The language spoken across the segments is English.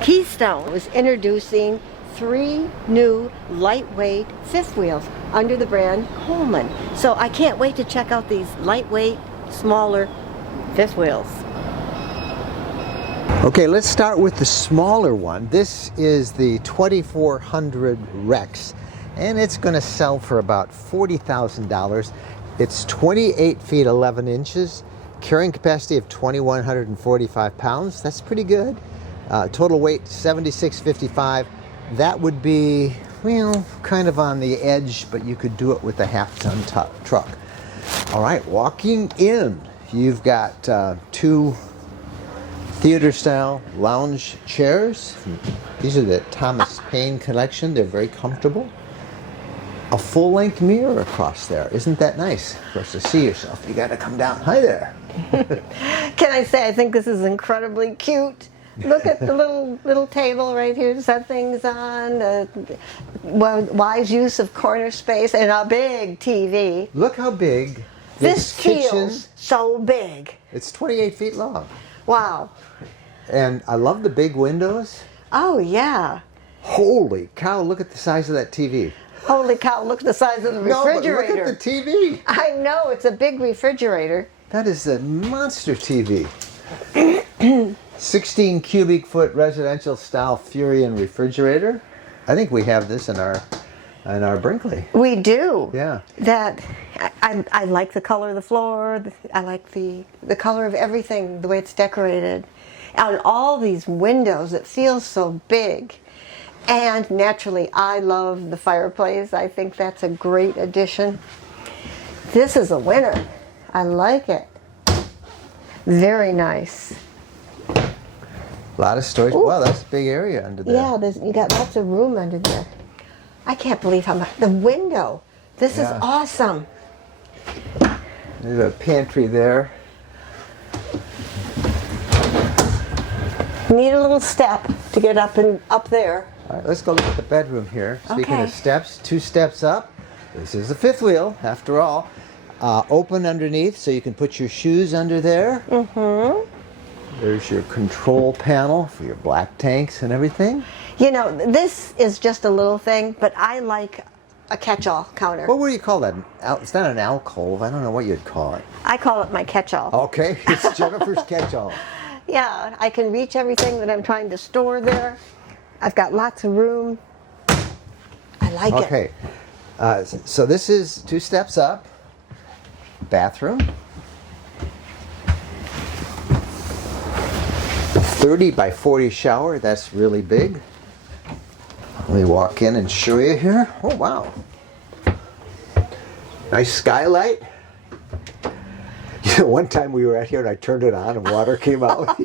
Keystone was introducing 3 new lightweight fifth wheels under the brand Coleman. So I can't wait to check out these lightweight, smaller fifth wheels. Okay, let's start with the smaller one. This is the 2400 Rex, and it's going to sell for about $40,000. It's 28 feet 11 inches, carrying capacity of 2,145 pounds. That's pretty good. Total weight 7655. That would be, well, kind of on the edge, but you could do it with a half-ton truck. All right, walking in, you've got 2 theater-style lounge chairs. These are the Thomas Paine collection. They're very comfortable. A full-length mirror across there. Isn't that nice? Of course, to see yourself, you got to come down. Hi there. Can I say, I think this is incredibly cute. Look at the little table right here to set things on. Wise use of corner space and a big TV. Look how big This kitchen. feels so big. It's 28 feet long. Wow. And I love the big windows. Oh, yeah. Holy cow, look at the size of that TV. Holy cow, look at the size of the No, but refrigerator. look at the TV. I know, it's a big refrigerator. That is a monster TV. 16 cubic foot residential style Furion refrigerator. I think we have this in our Brinkley. We do. Yeah. I like the color of the floor. I like the color of everything, the way it's decorated. And all these windows, it feels so big. And naturally, I love the fireplace. I think that's a great addition. This is a winner. I like it. Very nice. A lot of storage. Ooh. Wow, that's a big area under there. Yeah, you got lots of room under there. I can't believe how much. The window. This is awesome. There's a pantry there. Need a little step to get up there. All right, let's go look at the bedroom here. Speaking Okay. of steps, 2 steps up. This is a fifth wheel, after all. Open underneath, so you can put your shoes under there. Mm-hmm. There's your control panel for your black tanks and everything. You know, this is just a little thing, but I like a catch-all counter. What would you call that? It's not an alcove. I don't know what you'd call it. I call it my catch-all. Okay, it's Jennifer's catch-all. Yeah, I can reach everything that I'm trying to store there. I've got lots of room. I like it. Okay, so this is 2 steps up. Bathroom. 30 by 40 shower. That's really big. Let me walk in and show you here. Oh, wow. Nice skylight. You know, one time we were out here and I turned it on and water came out.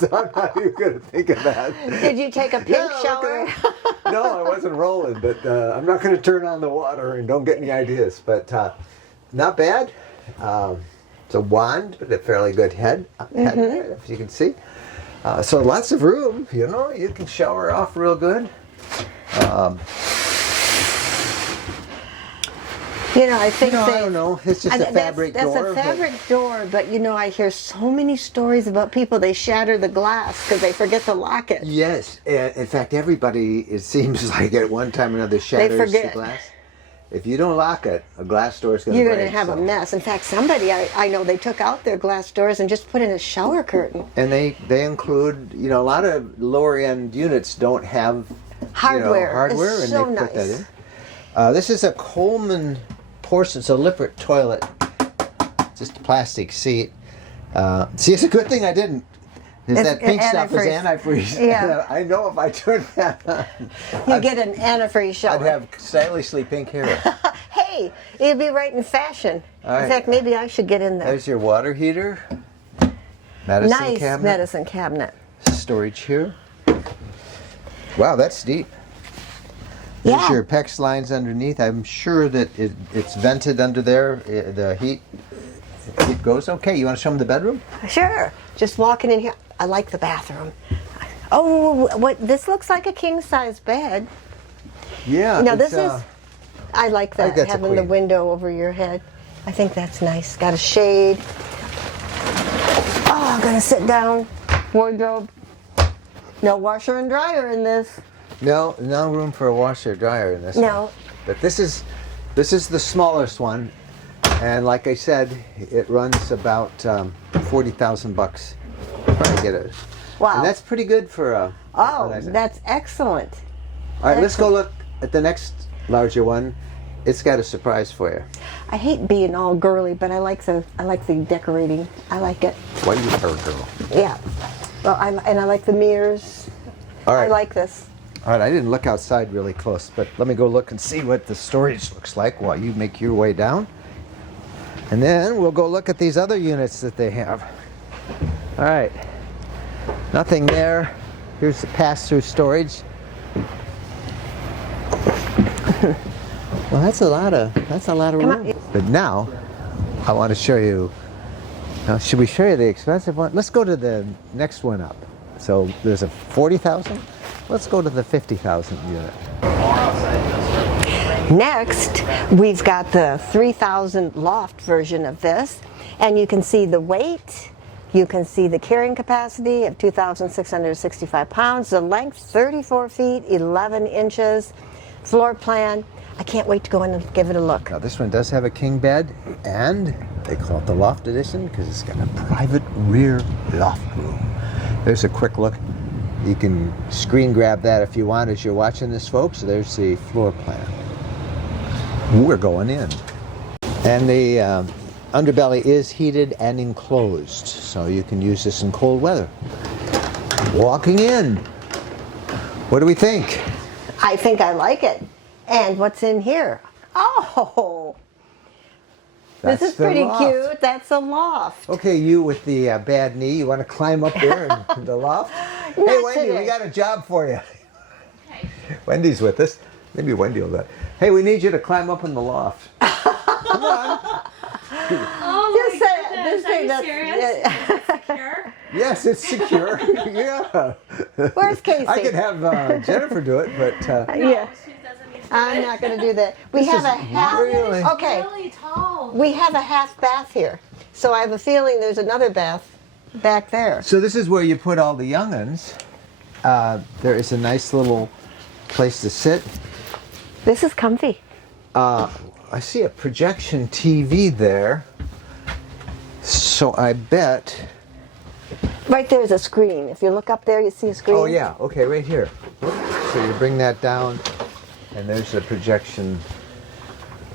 So I'm not even going to think of that. Did you take a pink shower? No, I wasn't rolling, but I'm not going to turn on the water and don't get any ideas. But not bad. It's a wand, but a fairly good head there, if you can see. So lots of room, you know, you can shower off real good. You know, I think I don't know. It's just a fabric door. That's a fabric door, but you know, I hear so many stories about people, they shatter the glass because they forget to lock it. Yes. In fact, everybody, it seems like at one time or another, shatters the glass. If you don't lock it, a glass door is going to break. You're going to have a mess. In fact, somebody I know, they took out their glass doors and just put in a shower curtain. And they include, you know, a lot of lower end units don't have hardware. And so they nice. put that in. This is a Coleman porcelain, so liquid toilet, just a plastic seat. See, it's a good thing I didn't. That pink stuff is antifreeze. Yeah. I know if I turned that on, you get an antifreeze shower. I'd have stylishly pink hair. Hey, it'd be right in fashion. Right. In fact, maybe I should get in there. There's your water heater. Medicine nice cabinet. medicine cabinet. Storage here. Wow, that's deep. There's your PEX lines underneath. I'm sure that it's vented under there. The heat goes. Okay, you want to show them the bedroom? Sure. Just walking in here. I like the bathroom. Oh, what? This looks like a king-size bed. Yeah. Now this is. I like that, that's having the window over your head. I think that's nice. Got a shade. Oh, I'm gonna sit down. Wardrobe. No washer and dryer in this. No room for a washer dryer in this No. one. But this is the smallest one, and like I said, it runs about $40,000 if I get it. Wow. And that's pretty good for a. Oh, what I said. that's excellent. All right, let's go look at the next larger one. It's got a surprise for you. I hate being all girly, but I like the decorating. I like it. Why do you her girl? Yeah. Well, I like the mirrors. All right. I like this. All right, I didn't look outside really close, but let me go look and see what the storage looks like while you make your way down. And then we'll go look at these other units that they have. All right. Nothing there. Here's the pass-through storage. Well, that's a lot of room. But now, I want to show you. Now, should we show you the expensive one? Let's go to the next one up. So there's a 40,000. Let's go to the 50,000 unit. Next, we've got the 3,000 loft version of this, and you can see the weight. You can see the carrying capacity of 2,665 pounds, the length 34 feet, 11 inches, floor plan. I can't wait to go in and give it a look. Now this one does have a king bed, and they call it the loft edition because it's got a private rear loft room. There's a quick look. You can screen grab that if you want as you're watching this, folks. There's the floor plan. We're going in. And the underbelly is heated and enclosed, so you can use this in cold weather. Walking in. What do we think? I think I like it. And what's in here? Oh, this is the pretty loft. cute. That's a loft. Okay, you with the bad knee, you want to climb up there in the loft? Hey, Not Wendy, today. we got a job for you. Okay. Wendy's with us. Maybe Wendy will do it. Hey, we need you to climb up in the loft. Come on. Oh Just my say- goodness, just say are you that- serious? yeah. Secure? Yes, it's secure. Yeah. Where's Casey? I could have Jennifer do it, but No, Yeah. she doesn't need to do I'm it. not going to do that. We This have is a half. really- Okay, Really tall. we have a half bath here, so I have a feeling there's another bath back there. so this is where you put all the young'uns. There is a nice little place to sit. This is comfy. I see a projection TV there. So I bet. Right there's a screen. If you look up there, you see a screen. Oh yeah. Okay, right here. So you bring that down, and there's the projection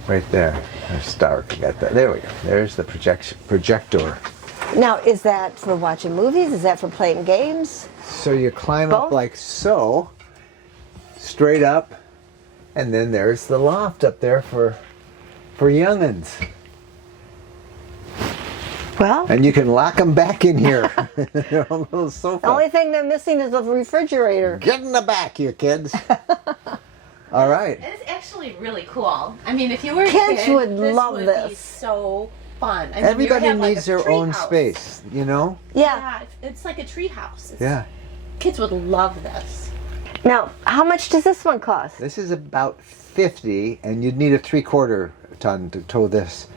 right there. It's dark. I got that. There we go. There's the projector. Now, is that for watching movies? Is that for playing games? So you climb up Both? like so, straight up, and then there's the loft up there for young'uns. Well, And you can lock them back in here. They're on a little sofa. the only thing they're missing is a refrigerator. Get in the back, you kids. All right. It's actually really cool. I mean, if you were a Kids kid, would this love would be this. so fun. I mean, Everybody you would have, like, needs a their tree own house. space, you know? Yeah. Yeah, it's like a tree house. Yeah. Kids would love this. Now, how much does this one cost? This is about 50, and you'd need a 3/4 ton to tow this.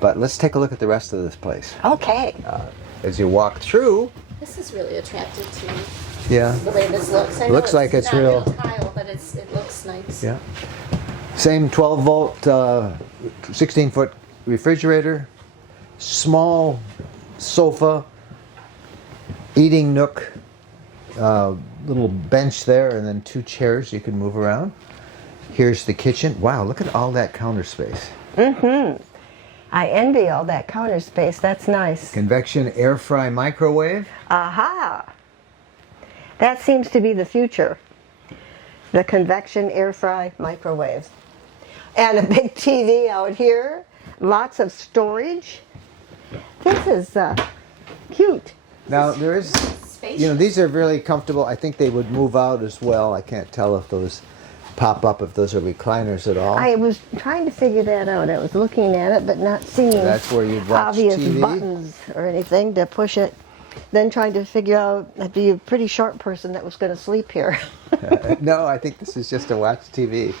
But let's take a look at the rest of this place. Okay. As you walk through, This is really attractive to me. yeah, The way this looks. I know Looks like it's not real- tile, but it looks nice. yeah. Same 12-volt, 16-foot refrigerator, small sofa, eating nook, little bench there, and then 2 chairs you can move around. Here's the kitchen. Wow, look at all that counter space. I envy all that counter space. That's nice. Convection air fry microwave. Aha! That seems to be the future. The convection air fry microwave. And a big TV out here. Lots of storage. This is cute. Now there is, Spacious. these are really comfortable. I think they would move out as well. I can't tell if those pop up, if those are recliners at all. I was trying to figure that out. I was looking at it, but not seeing That's where you'd watch obvious TV. buttons or anything to push it. Then trying to figure out, I'd be a pretty short person that was going to sleep here. No, I think this is just to watch TV.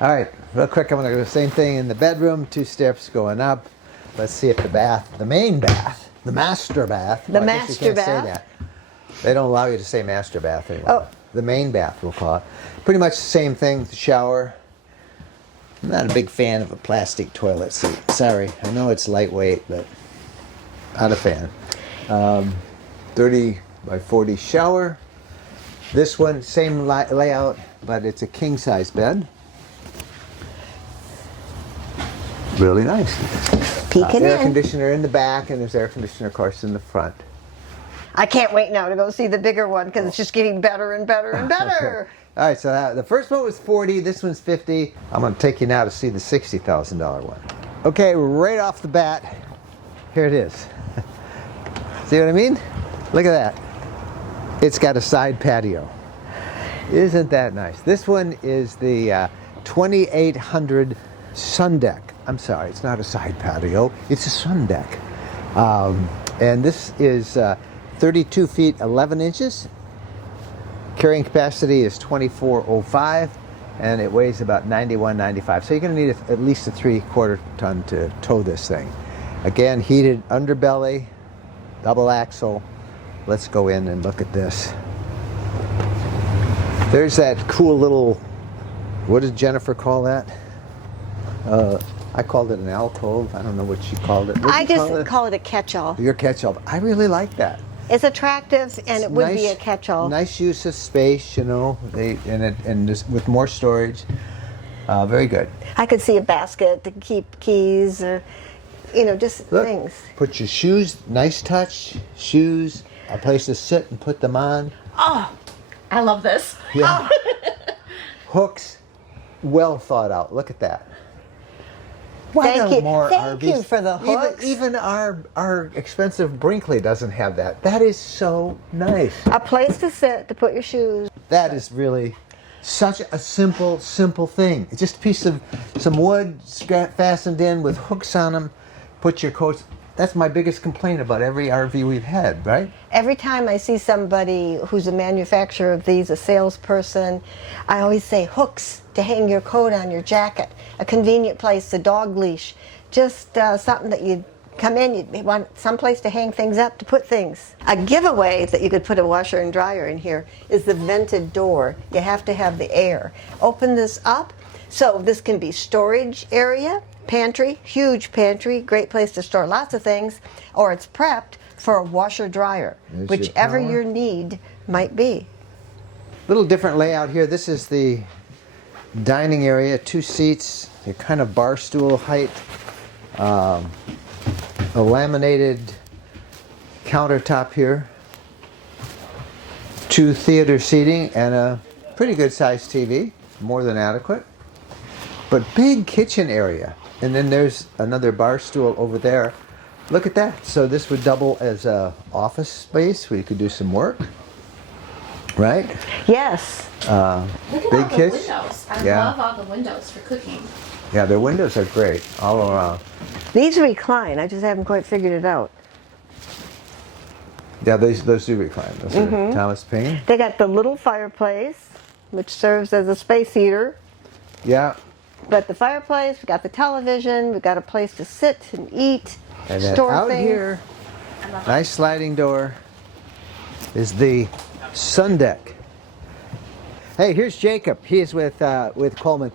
All right, real quick, I'm going to do the same thing in the bedroom. 2 steps going up. Let's see if the main bath, the master bath. The well, I guess you master can't say bath. They don't allow you to say master bath anymore. Oh. The main bath, we'll call it. Pretty much the same thing, the shower. I'm not a big fan of a plastic toilet seat. Sorry, I know it's lightweight, but not a fan. 30 by 40 shower. This one, same layout, but it's a king-size bed. Really nice. Peeking Air in. conditioner in the back, and there's air conditioner, of course, in the front. I can't wait now to go see the bigger one because it's just getting better and better and better. All right, so the first one was 40, this one's 50. I'm going to take you now to see the $60,000 one. Okay, right off the bat, here it is. See what I mean? Look at that. It's got a side patio. Isn't that nice? This one is the 2800 sun deck. I'm sorry, it's not a side patio, it's a sun deck. And this is 32 feet 11 inches. Carrying capacity is 2405, and it weighs about 91.95. So you're going to need at least a 3/4 ton to tow this thing. Again, heated underbelly, double axle. Let's go in and look at this. There's that cool little, what did Jennifer call that? I called it an alcove. I don't know what she called it. I just call it a catch-all. Your catch-all. I really like that. It's attractive, and it would be a catch-all. Nice use of space, you know, and just with more storage. Very good. I could see a basket to keep keys, or just Look, things. put your shoes. Nice touch. Shoes. A place to sit and put them on. Oh, I love this. Yeah. Hooks. Well thought out. Look at that. Why Thank don't you. more Thank RVs? you for the hooks. Even our expensive Brinkley doesn't have that. That is so nice. A place to sit, to put your shoes. That is really such a simple thing. It's just a piece of some wood fastened in with hooks on them. Put your coats. That's my biggest complaint about every RV we've had, right? Every time I see somebody who's a manufacturer of these, a salesperson, I always say hooks to hang your coat on, your jacket, a convenient place, a dog leash, just something that you'd come in, you'd want someplace to hang things up, to put things. A giveaway that you could put a washer and dryer in here is the vented door. You have to have the air. Open this up, so this can be storage area, pantry, huge pantry, great place to store lots of things, or it's prepped for a washer dryer, There's whichever your power. your need might be. Little different layout here. This is the dining area, 2 seats, a kind of bar stool height, a laminated countertop here, 2 theater seating, and a pretty good sized TV, more than adequate. But big kitchen area. And then there's another bar stool over there. Look at that. So this would double as a office space where you could do some work. Right? Yes. Look at Big all the kitchen. windows. I Yeah. love all the windows for cooking. Yeah, their windows are great all around. These recline. I just haven't quite figured it out. Yeah, those do recline. Those are Thomas Paine. They got the little fireplace, which serves as a space heater. Yeah. But the fireplace, we got the television, we got a place to sit and eat, And then store out things. here, nice sliding door, is the sun deck. Hey, here's Jacob. He is with Coleman.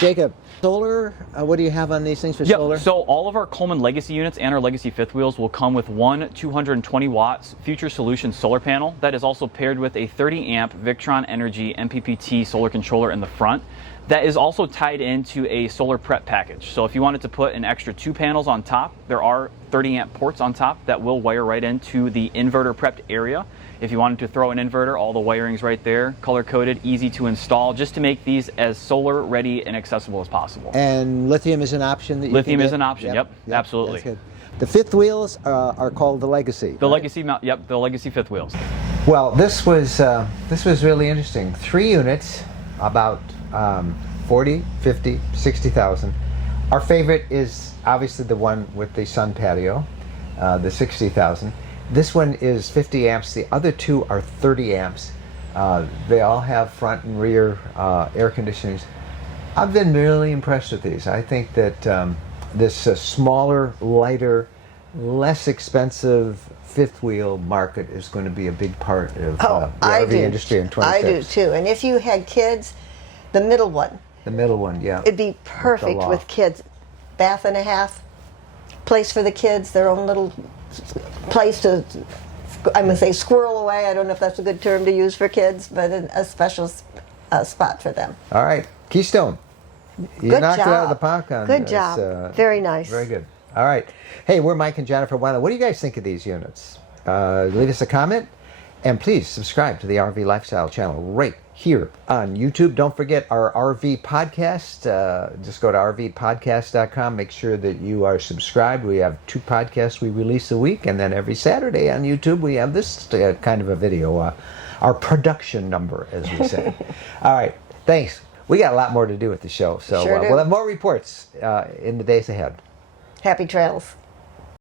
Jacob, solar, what do you have on these things for solar? Yep, so all of our Coleman Legacy units and our Legacy Fifth Wheels will come with one 220 watts Future Solutions solar panel that is also paired with a 30 amp Victron Energy MPPT solar controller in the front. That is also tied into a solar prep package. So if you wanted to put an extra 2 panels on top, there are 30 amp ports on top that will wire right into the inverter prepped area. If you wanted to throw an inverter, all the wiring's right there, color coded, easy to install, just to make these as solar ready and accessible as possible. And lithium is an option that you Lithium can is get? an option, yep, absolutely. That's good. The fifth wheels are called the Legacy. The right? Legacy mount, yep, the Legacy Fifth Wheels. Well, this was really interesting. 3 units, about 40, 50, 60,000. Our favorite is obviously the one with the sun patio, the 60,000. This one is 50 amps. The other 2 are 30 amps. They all have front and rear air conditioners. I've been really impressed with these. I think that this smaller, lighter less expensive fifth wheel market is going to be a big part of the I RV do. industry in 26. I do too. And if you had kids, the middle one, The middle one, yeah. it'd be perfect loft. with kids. Bath and a half, place for the kids, their own little place to, I'm going to say squirrel away. I don't know if that's a good term to use for kids, but a special spot for them. All right, Keystone. You Good knocked it out of job. the park on Good this, job. Very nice. Very good. All right. Hey, we're Mike and Jennifer Weiland. What do you guys think of these units? Leave us a comment, and please subscribe to the RV Lifestyle channel right here on YouTube. Don't forget our RV podcast. Just go to rvpodcast.com. Make sure that you are subscribed. We have 2 podcasts we release a week, and then every Saturday on YouTube we have this kind of a video, our production number, as we say. All right. Thanks. We got a lot more to do with the show, so Sure do. we'll have more reports in the days ahead. Happy trails.